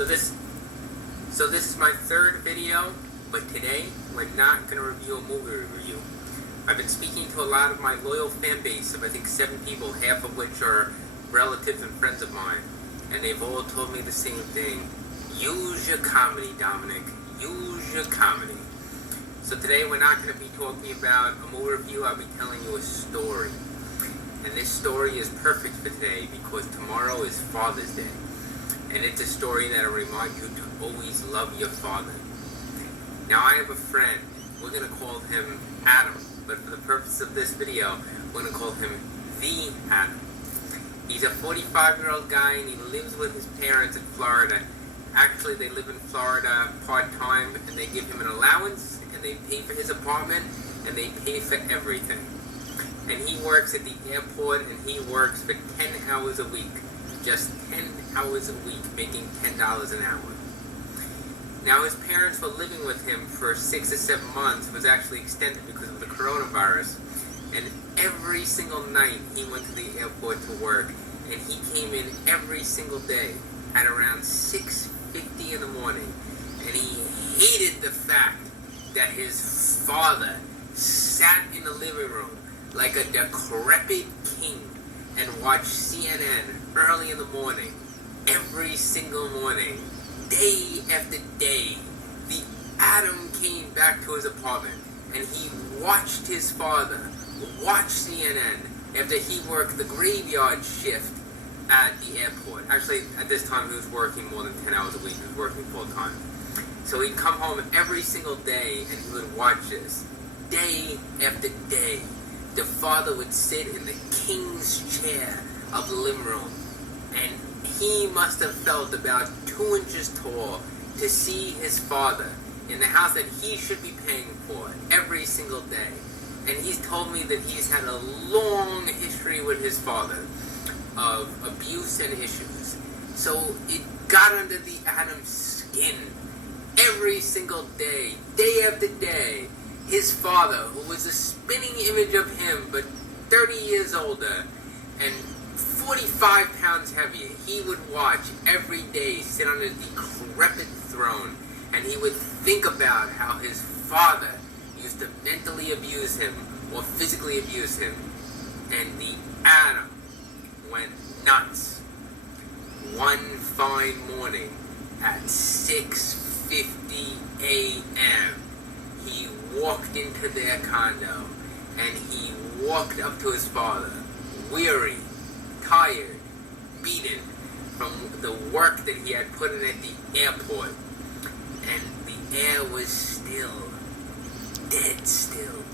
So this is my third video, but today we're not going to review a movie review. I've been speaking to a lot of my loyal fan base of I think 7 people, half of which are relatives and friends of mine, and they've all told me the same thing. Use your comedy, Dominic. Use your comedy. So today we're not going to be talking about a movie review. I'll be telling you a story. And this story is perfect for today because tomorrow is Father's Day. And it's a story that'll remind you to always love your father. Now I have a friend. We're going to call him Adam. But for the purpose of this video, we're going to call him The Adam. He's a 45-year-old guy and he lives with his parents in Florida. Actually, they live in Florida part-time and they give him an allowance and they pay for his apartment and they pay for everything. And he works at the airport and he works for 10 hours a week. Just 10 hours a week, making $10 an hour. Now his parents were living with him for 6 or 7 months. It was actually extended because of the coronavirus. And every single night he went to the airport to work. And he came in every single day at around 6:50 in the morning. And he hated the fact that his father sat in the living room like a decrepit king and watched CNN early in the morning, every single morning, day after day. The Adam came back to his apartment and he watched his father watch CNN after he worked the graveyard shift at the airport. Actually, at this time he was working more than 10 hours a week. He was working full time. So he'd come home every single day and he would watch this. Day after day, the father would sit in the king's chair of the living room. And he must have felt about 2 inches tall to see his father in the house that he should be paying for every single day. And he's told me that he's had a long history with his father of abuse and issues. So it got under the Adam's skin every single day, day after day. His father, who was a spinning image of him, but 30 years older and 45 pounds heavier, he would watch every day sit on a decrepit throne, and he would think about how his father used to mentally abuse him or physically abuse him, and the Adam went nuts. One fine morning at 6:50 a.m., he walked into their condo and he walked up to his father, weary, tired, beaten from the work that he had put in at the airport. And the air was still, dead still.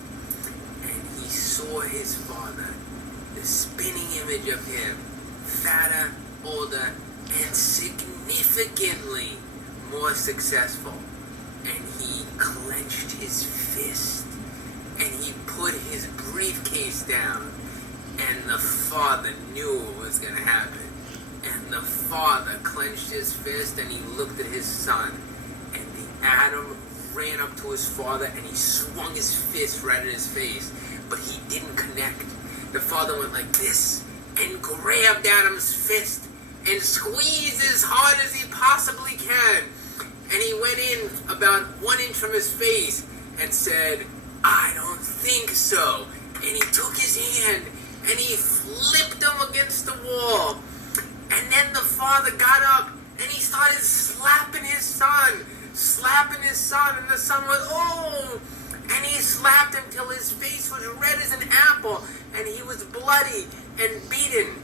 And he saw his father, the spinning image of him, fatter, older, and significantly more successful. And he clenched his fist and he put his briefcase down, and the father knew what was going to happen. And the father clenched his fist and he looked at his son, and the Adam ran up to his father and he swung his fist right at his face, but he didn't connect. The father went like this and grabbed Adam's fist and squeezed as hard as he possibly can. And he went in about 1 inch from his face and said, "I don't think so." And he took his hand and he flipped him against the wall. And then the father got up and he started slapping his son. And the son was, "Oh!" And he slapped him till his face was red as an apple and he was bloody and beaten.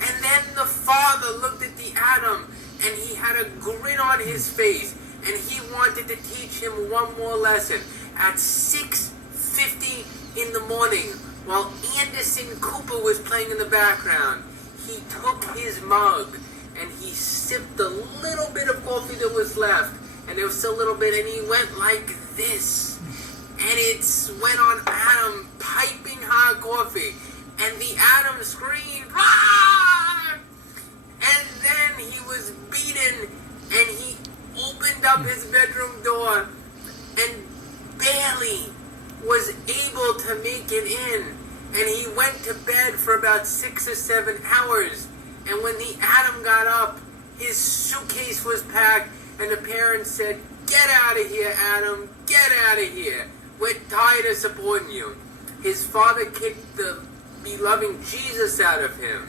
And then the father looked at the Adam and he had a grin on his face. And he wanted to teach him one more lesson. At 6:50 in the morning, while Anderson Cooper was playing in the background, he took his mug and he sipped the little bit of coffee that was left. And there was still a little bit, and he went like this. And it went on Adam piping hot coffee. And the Adam screamed, "Ah!" And then he was beaten and he opened up his bedroom door and barely was able to make it in. And he went to bed for about 6 or 7 hours. And when the Adam got up, his suitcase was packed, and the parents said, "Get out of here, Adam, get out of here. We're tired of supporting you." His father kicked the beloved Jesus out of him.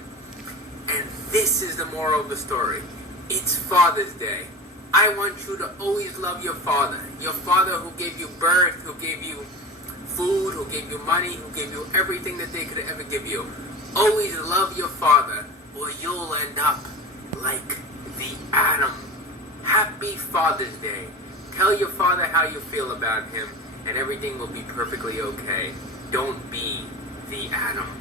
And this is the moral of the story. It's Father's Day. I want you to always love your father who gave you birth, who gave you food, who gave you money, who gave you everything that they could ever give you. Always love your father, or you'll end up like the Adam. Happy Father's Day. Tell your father how you feel about him, and everything will be perfectly okay. Don't be the Adam.